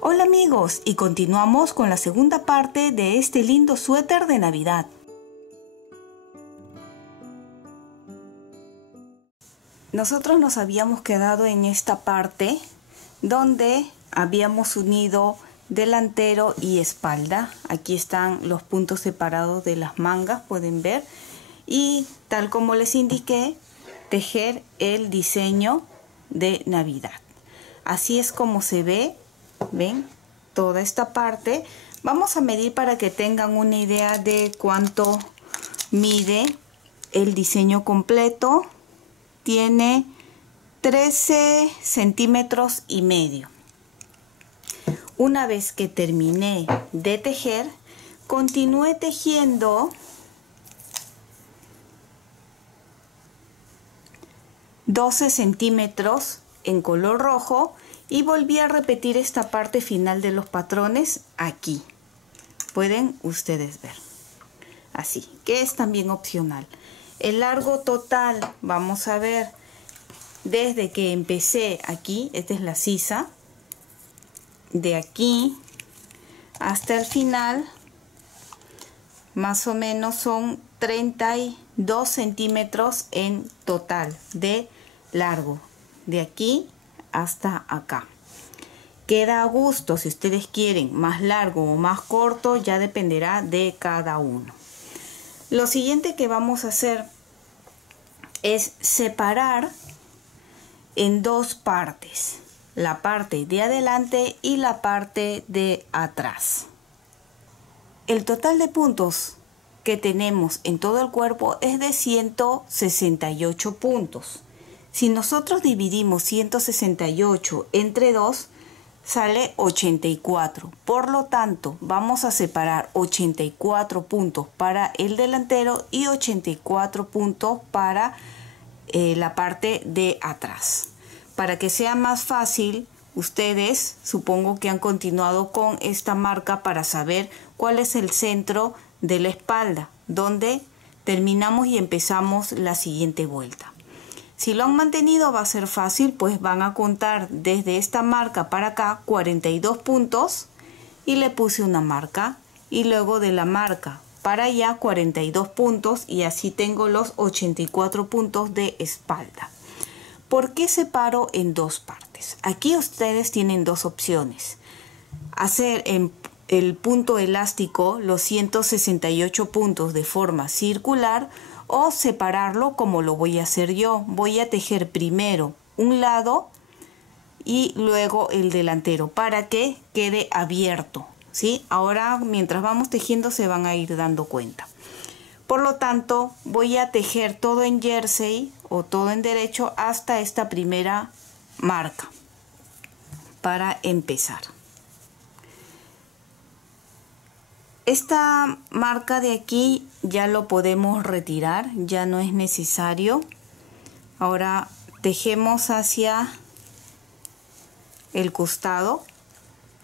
Hola amigos, y continuamos con la segunda parte de este lindo suéter de Navidad. Nosotros nos habíamos quedado en esta parte donde habíamos unido delantero y espalda. Aquí están los puntos separados de las mangas, pueden ver. Y tal como les indiqué, tejer el diseño de Navidad. Así es como se ve, ven, toda esta parte. Vamos a medir para que tengan una idea de cuánto mide el diseño completo. Tiene 13 centímetros y medio. Una vez que terminé de tejer, continué tejiendo 12 centímetros en color rojo y volví a repetir esta parte final de los patrones aquí. Pueden ustedes ver. Así, que es también opcional. El largo total, vamos a ver, desde que empecé aquí, esta es la sisa, de aquí hasta el final, más o menos son 32 centímetros en total de largo, de aquí hasta acá. Queda a gusto si ustedes quieren más largo o más corto, ya dependerá de cada uno. Lo siguiente que vamos a hacer es separar en dos partes, la parte de adelante y la parte de atrás. El total de puntos que tenemos en todo el cuerpo es de 168 puntos. Si nosotros dividimos 168 entre 2, sale 84. Por lo tanto, vamos a separar 84 puntos para el delantero y 84 puntos para la parte de atrás. Para que sea más fácil, ustedes supongo que han continuado con esta marca para saber cuál es el centro de la espalda, donde terminamos y empezamos la siguiente vuelta. Si lo han mantenido va a ser fácil, pues van a contar desde esta marca para acá 42 puntos y le puse una marca, y luego de la marca para allá 42 puntos, y así tengo los 84 puntos de espalda. ¿Por qué separo en dos partes? Aquí ustedes tienen dos opciones: hacer en el punto elástico los 168 puntos de forma circular, o separarlo como lo voy a hacer yo. Voy a tejer primero un lado y luego el delantero para que quede abierto, ¿sí? Ahora mientras vamos tejiendo se van a ir dando cuenta. Por lo tanto, voy a tejer todo en jersey o todo en derecho hasta esta primera marca para empezar. Esta marca de aquí ya lo podemos retirar, ya no es necesario. Ahora tejemos hacia el costado,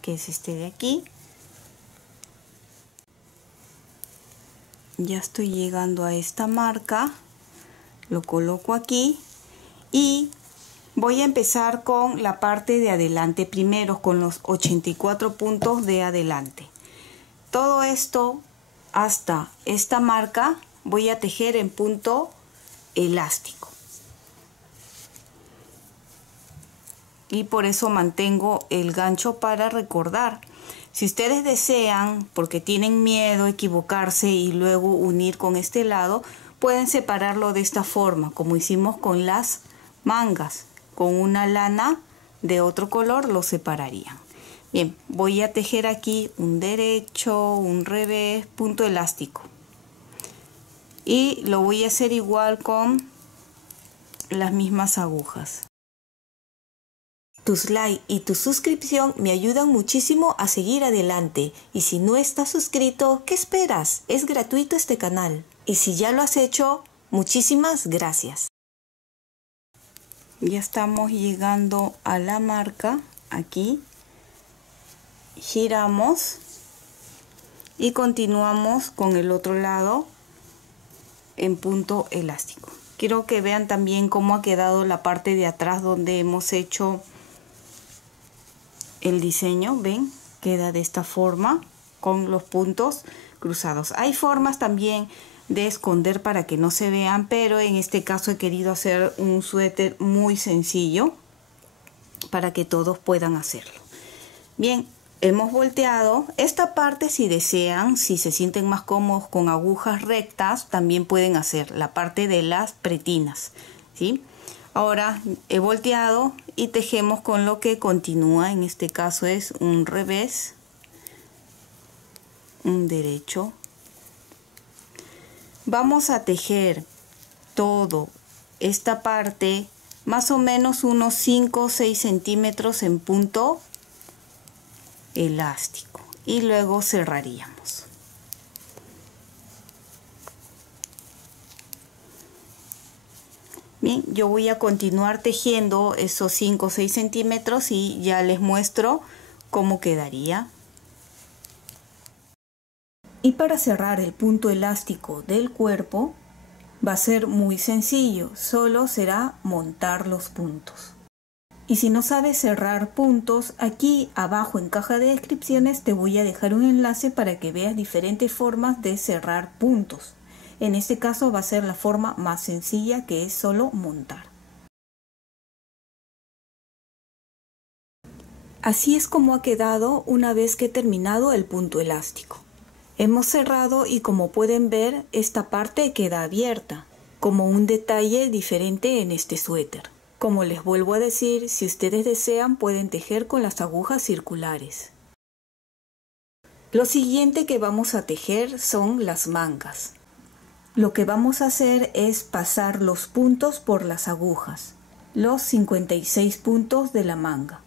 que es este de aquí. Ya estoy llegando a esta marca, lo coloco aquí y voy a empezar con la parte de adelante primero, con los 84 puntos de adelante. Todo esto hasta esta marca voy a tejer en punto elástico. Y por eso mantengo el gancho para recordar. Si ustedes desean, porque tienen miedo a equivocarse y luego unir con este lado, pueden separarlo de esta forma, como hicimos con las mangas. Con una lana de otro color lo separarían. Bien, voy a tejer aquí un derecho, un revés, punto elástico. Y lo voy a hacer igual con las mismas agujas. Tus likes y tu suscripción me ayudan muchísimo a seguir adelante. Y si no estás suscrito, ¿qué esperas? Es gratuito este canal. Y si ya lo has hecho, muchísimas gracias. Ya estamos llegando a la marca aquí. Giramos y continuamos con el otro lado en punto elástico. Quiero que vean también cómo ha quedado la parte de atrás donde hemos hecho el diseño, ven, queda de esta forma con los puntos cruzados. Hay formas también de esconder para que no se vean, pero en este caso he querido hacer un suéter muy sencillo para que todos puedan hacerlo. Bien, hemos volteado esta parte. Si desean, si se sienten más cómodos con agujas rectas, también pueden hacer la parte de las pretinas, ¿sí? Ahora he volteado y tejemos con lo que continúa. En este caso es un revés, un derecho. Vamos a tejer todo esta parte más o menos unos 5 o 6 centímetros en punto elástico y luego cerraríamos. Bien, yo voy a continuar tejiendo esos 5 o 6 centímetros y ya les muestro cómo quedaría. Y para cerrar el punto elástico del cuerpo va a ser muy sencillo, solo será montar los puntos. Y si no sabes cerrar puntos, aquí abajo en caja de descripciones te voy a dejar un enlace para que veas diferentes formas de cerrar puntos. En este caso va a ser la forma más sencilla, que es solo montar. Así es como ha quedado una vez que he terminado el punto elástico. Hemos cerrado y como pueden ver, esta parte queda abierta, como un detalle diferente en este suéter. Como les vuelvo a decir, si ustedes desean pueden tejer con las agujas circulares. Lo siguiente que vamos a tejer son las mangas. Lo que vamos a hacer es pasar los puntos por las agujas, los 56 puntos de la manga.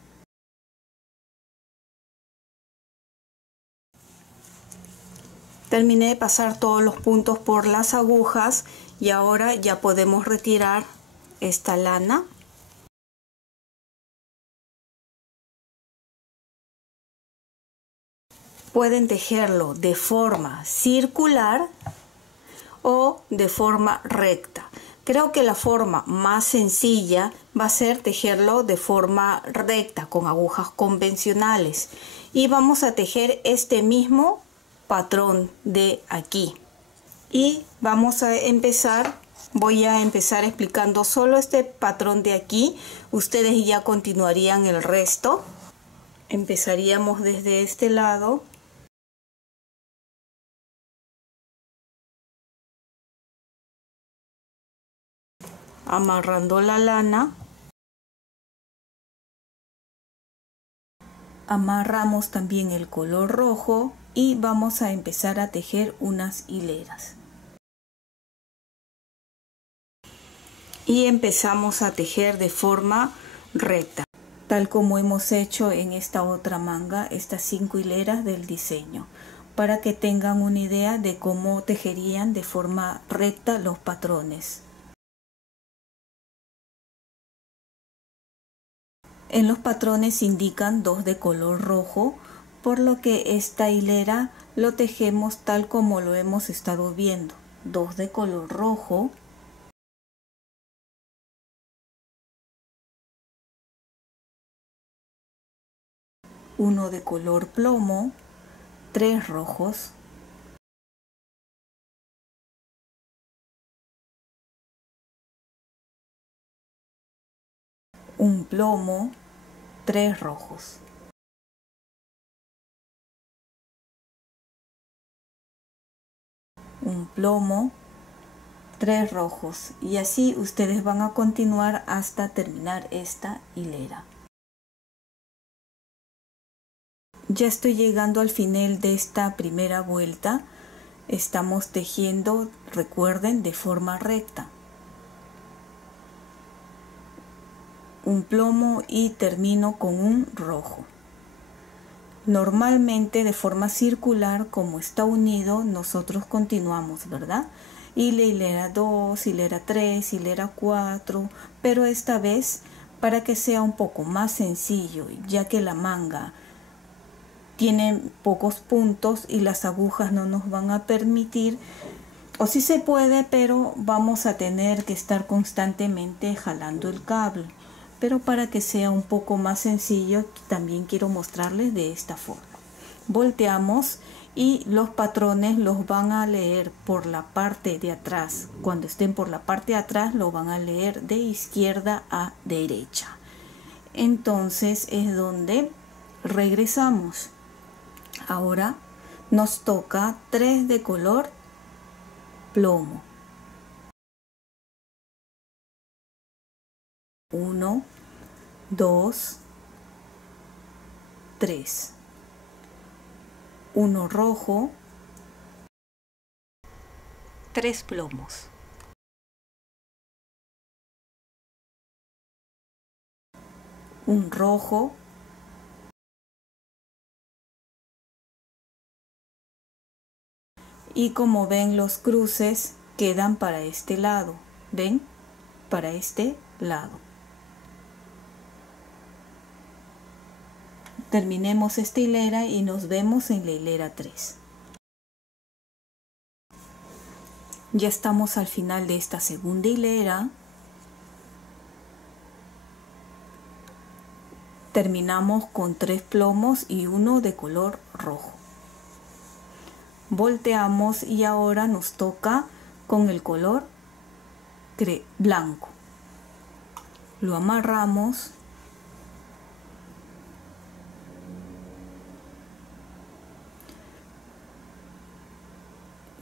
Terminé de pasar todos los puntos por las agujas y ahora ya podemos retirar esta lana. Pueden tejerlo de forma circular o de forma recta. Creo que la forma más sencilla va a ser tejerlo de forma recta con agujas convencionales. Y vamos a tejer este mismo patrón de aquí. Y vamos a empezar, voy a empezar explicando solo este patrón de aquí. Ustedes ya continuarían el resto. Empezaríamos desde este lado. Amarrando la lana, amarramos también el color rojo y vamos a empezar a tejer unas hileras. Y empezamos a tejer de forma recta, tal como hemos hecho en esta otra manga, estas 5 hileras del diseño, para que tengan una idea de cómo tejerían de forma recta los patrones. En los patrones indican 2 de color rojo, por lo que esta hilera lo tejemos tal como lo hemos estado viendo. 2 de color rojo, uno de color plomo, 3 rojos, un plomo, 3 rojos. Un plomo, 3 rojos, y así ustedes van a continuar hasta terminar esta hilera. Ya estoy llegando al final de esta primera vuelta. Estamos tejiendo, recuerden, de forma recta. Un plomo y termino con un rojo. Normalmente de forma circular, como está unido, nosotros continuamos, ¿verdad? Y la hilera 2, hilera 3, hilera 4, pero esta vez para que sea un poco más sencillo, ya que la manga tiene pocos puntos y las agujas no nos van a permitir, o sí se puede, pero vamos a tener que estar constantemente jalando el cable. pero para que sea un poco más sencillo también quiero mostrarles de esta forma. Volteamos y los patrones los van a leer por la parte de atrás. Cuando estén por la parte de atrás lo van a leer de izquierda a derecha. Entonces es donde regresamos. Ahora nos toca 3 de color plomo. 1, 2, 3. 1 rojo, 3 plomos. 1 rojo, y como ven los cruces quedan para este lado, ¿ven? Para este lado. Terminemos esta hilera y nos vemos en la hilera 3. Ya estamos al final de esta segunda hilera. Terminamos con 3 plomos y 1 de color rojo. Volteamos y ahora nos toca con el color blanco. Lo amarramos.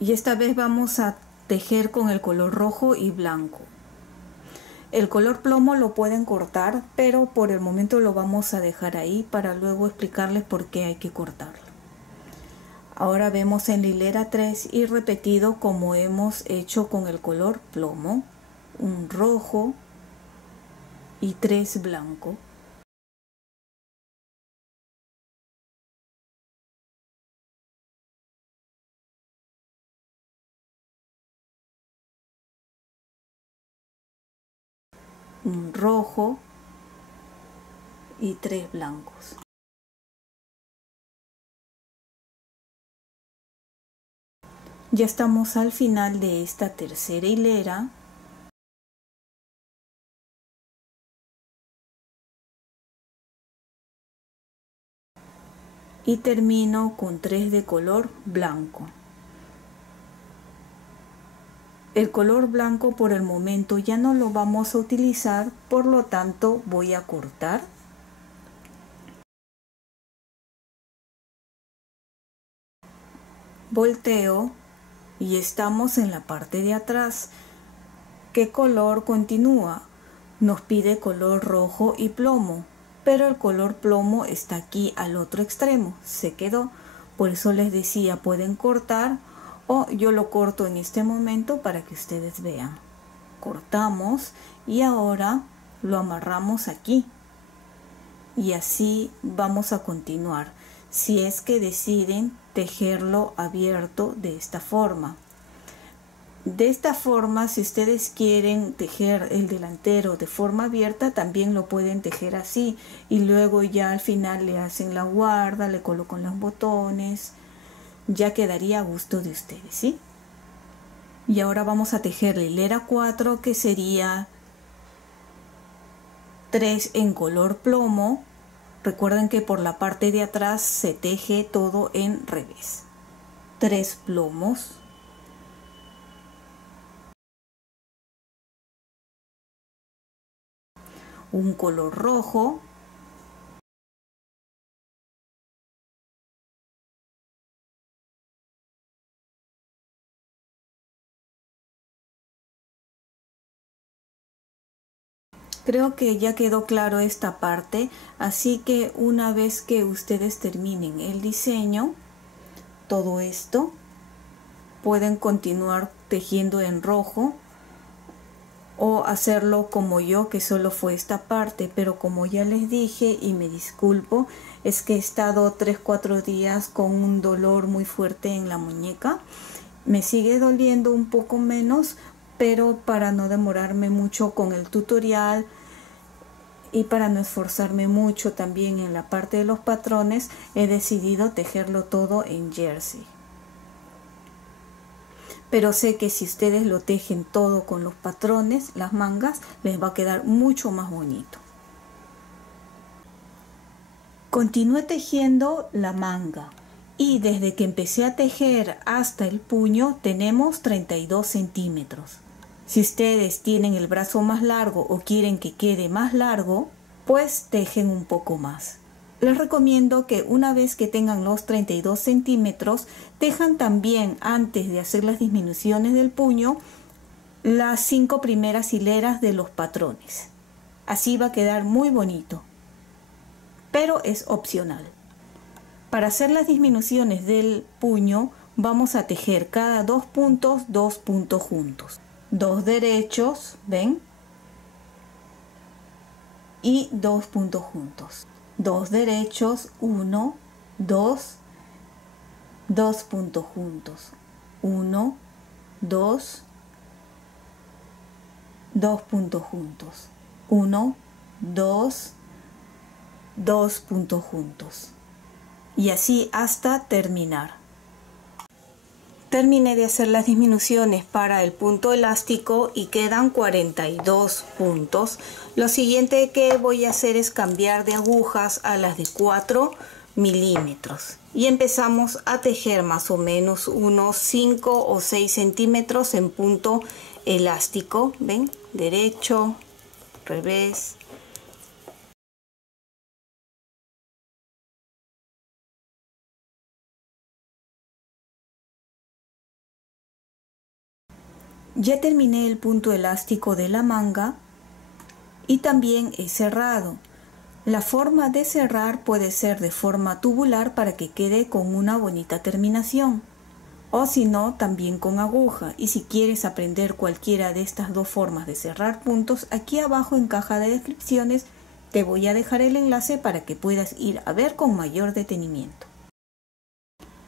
Y esta vez vamos a tejer con el color rojo y blanco. El color plomo lo pueden cortar, pero por el momento lo vamos a dejar ahí para luego explicarles por qué hay que cortarlo. Ahora vemos en la hilera 3 y repetido como hemos hecho con el color plomo, 1 rojo y 3 blanco. Un rojo y 3 blancos. Ya estamos al final de esta tercera hilera. Y termino con 3 de color blanco. El color blanco por el momento ya no lo vamos a utilizar, por lo tanto voy a cortar. Volteo y estamos en la parte de atrás. ¿Qué color continúa? Nos pide color rojo y plomo, pero el color plomo está aquí al otro extremo, se quedó. Por eso les decía, pueden cortar o yo lo corto en este momento para que ustedes vean. Cortamos y ahora lo amarramos aquí y así vamos a continuar, si es que deciden tejerlo abierto de esta forma. De esta forma, si ustedes quieren tejer el delantero de forma abierta, también lo pueden tejer así y luego ya al final le hacen la guarda, le colocan los botones, ya quedaría a gusto de ustedes, ¿sí? Y ahora vamos a tejer la hilera 4, que sería 3 en color plomo. Recuerden que por la parte de atrás se teje todo en revés. 3 plomos. Un color rojo. Creo que ya quedó claro esta parte, así que una vez que ustedes terminen el diseño, todo esto, pueden continuar tejiendo en rojo o hacerlo como yo, que solo fue esta parte, pero como ya les dije y me disculpo, es que he estado 3-4 días con un dolor muy fuerte en la muñeca. Me sigue doliendo un poco menos, pero para no demorarme mucho con el tutorial y para no esforzarme mucho también en la parte de los patrones, he decidido tejerlo todo en jersey. Pero sé que si ustedes lo tejen todo con los patrones, las mangas, les va a quedar mucho más bonito. Continué tejiendo la manga y desde que empecé a tejer hasta el puño tenemos 32 centímetros. Si ustedes tienen el brazo más largo o quieren que quede más largo, pues tejen un poco más. Les recomiendo que una vez que tengan los 32 centímetros, tejan también, antes de hacer las disminuciones del puño, las 5 primeras hileras de los patrones. Así va a quedar muy bonito, pero es opcional. Para hacer las disminuciones del puño, vamos a tejer cada 2 puntos juntos. 2 derechos, ¿ven? Y 2 puntos juntos. 2 derechos, 1, 2, 2 puntos juntos. 1, 2, 2 puntos juntos. 1, 2, 2 puntos juntos. Y así hasta terminar. Terminé de hacer las disminuciones para el punto elástico y quedan 42 puntos. Lo siguiente que voy a hacer es cambiar de agujas a las de 4 milímetros. Y empezamos a tejer más o menos unos 5 o 6 centímetros en punto elástico. ¿Ven? Derecho, revés. Ya terminé el punto elástico de la manga y también he cerrado. La forma de cerrar puede ser de forma tubular para que quede con una bonita terminación, o si no, también con aguja. Y si quieres aprender cualquiera de estas dos formas de cerrar puntos, aquí abajo en caja de descripciones te voy a dejar el enlace para que puedas ir a ver con mayor detenimiento.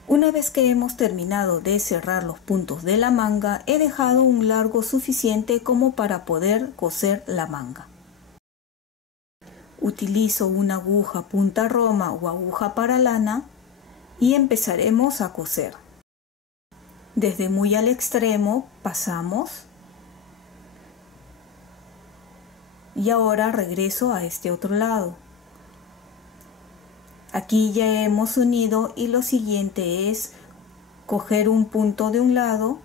Una vez que hemos terminado de cerrar los puntos de la manga, he dejado un largo suficiente como para poder coser la manga. Utilizo una aguja punta roma o aguja para lana y empezaremos a coser. Desde muy al extremo pasamos y ahora regreso a este otro lado. Aquí ya hemos unido y lo siguiente es coger un punto de un lado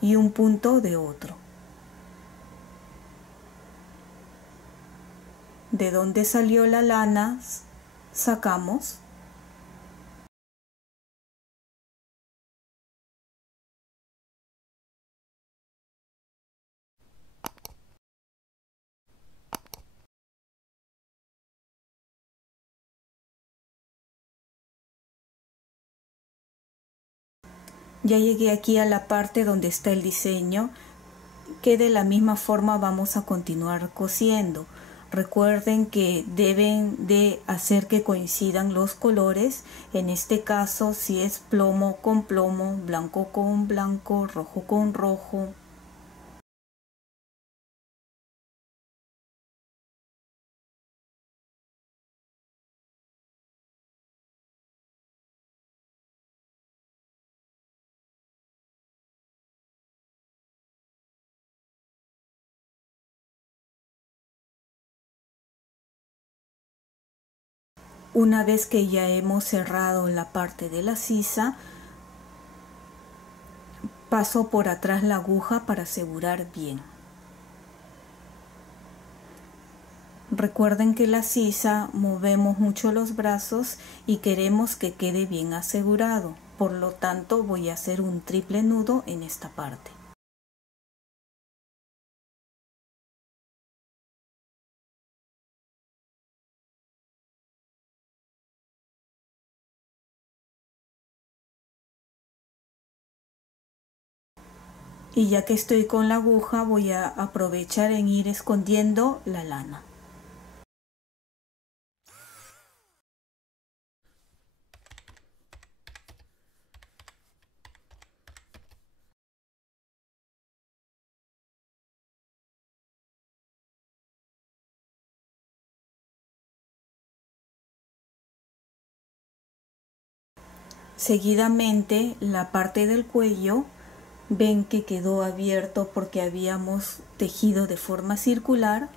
y un punto de otro. De donde salió la lana sacamos . Ya llegué aquí a la parte donde está el diseño, que de la misma forma vamos a continuar cosiendo. Recuerden que deben de hacer que coincidan los colores. En este caso, si es plomo con plomo, blanco con blanco, rojo con rojo. Una vez que ya hemos cerrado la parte de la sisa, paso por atrás la aguja para asegurar bien. Recuerden que la sisa movemos mucho los brazos y queremos que quede bien asegurado. Por lo tanto, voy a hacer un triple nudo en esta parte. Y ya que estoy con la aguja, voy a aprovechar en ir escondiendo la lana. Seguidamente, la parte del cuello Ven que quedó abierto porque habíamos tejido de forma circular,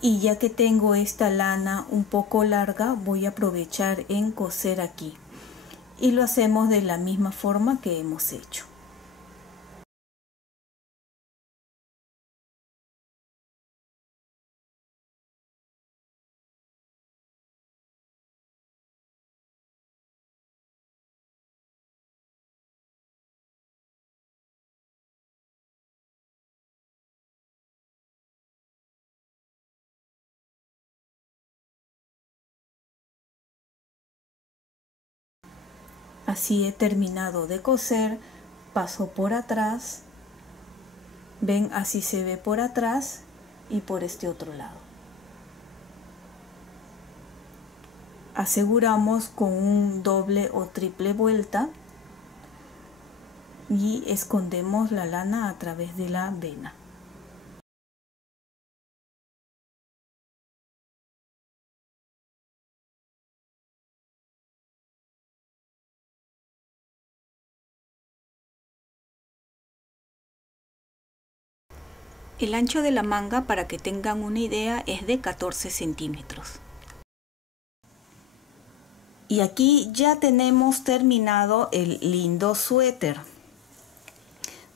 y ya que tengo esta lana un poco larga, voy a aprovechar en coser aquí, y lo hacemos de la misma forma que hemos hecho. Así he terminado de coser. Paso por atrás. Ven, así se ve por atrás y por este otro lado. Aseguramos con un doble o triple vuelta y escondemos la lana a través de la vena. El ancho de la manga, para que tengan una idea, es de 14 centímetros. Y aquí ya tenemos terminado el lindo suéter.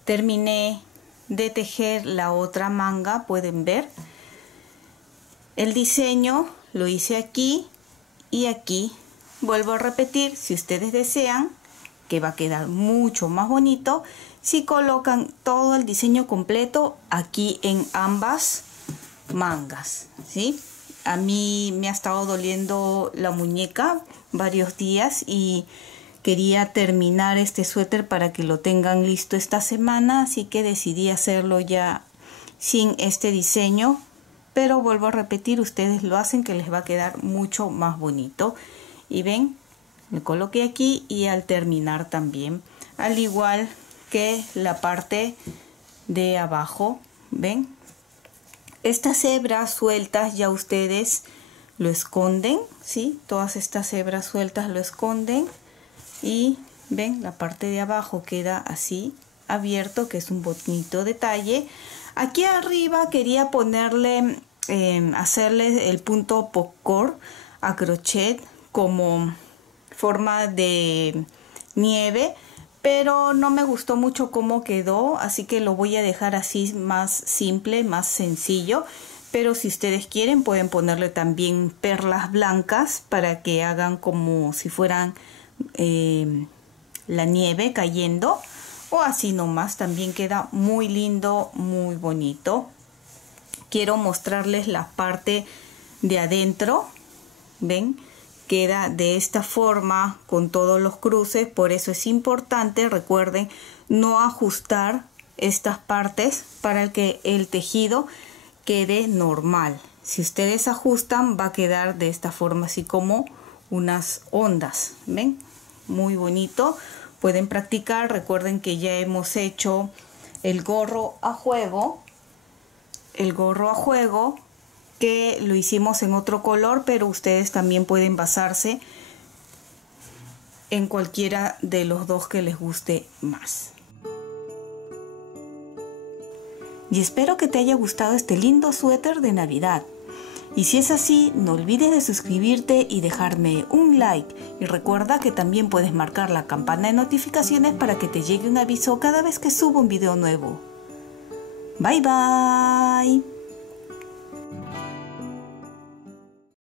Terminé de tejer la otra manga, pueden ver. El diseño lo hice aquí y aquí. Vuelvo a repetir, si ustedes desean, que va a quedar mucho más bonito si colocan todo el diseño completo aquí en ambas mangas, ¿sí? A mí me ha estado doliendo la muñeca varios días y quería terminar este suéter para que lo tengan listo esta semana, así que decidí hacerlo ya sin este diseño, pero vuelvo a repetir, ustedes lo hacen que les va a quedar mucho más bonito. Y ven, me coloqué aquí y al terminar también, al igual que la parte de abajo, ven, estas hebras sueltas ya ustedes lo esconden, ¿sí? Todas estas hebras sueltas lo esconden y ven, la parte de abajo queda así abierto, que es un bonito detalle. Aquí arriba quería ponerle, hacerle el punto popcorn a crochet como forma de nieve, pero no me gustó mucho cómo quedó, así que lo voy a dejar así, más simple, más sencillo. Pero si ustedes quieren pueden ponerle también perlas blancas para que hagan como si fueran la nieve cayendo, o así nomás también queda muy lindo, muy bonito. Quiero mostrarles la parte de adentro, ven, queda de esta forma con todos los cruces. Por eso es importante, recuerden, no ajustar estas partes para que el tejido quede normal. Si ustedes ajustan va a quedar de esta forma, así como unas ondas, ven, muy bonito. Pueden practicar. Recuerden que ya hemos hecho el gorro a juego, que lo hicimos en otro color, pero ustedes también pueden basarse en cualquiera de los dos que les guste más. Y espero que te haya gustado este lindo suéter de Navidad. Y si es así, no olvides de suscribirte y dejarme un like. Y recuerda que también puedes marcar la campana de notificaciones para que te llegue un aviso cada vez que subo un video nuevo. Bye bye.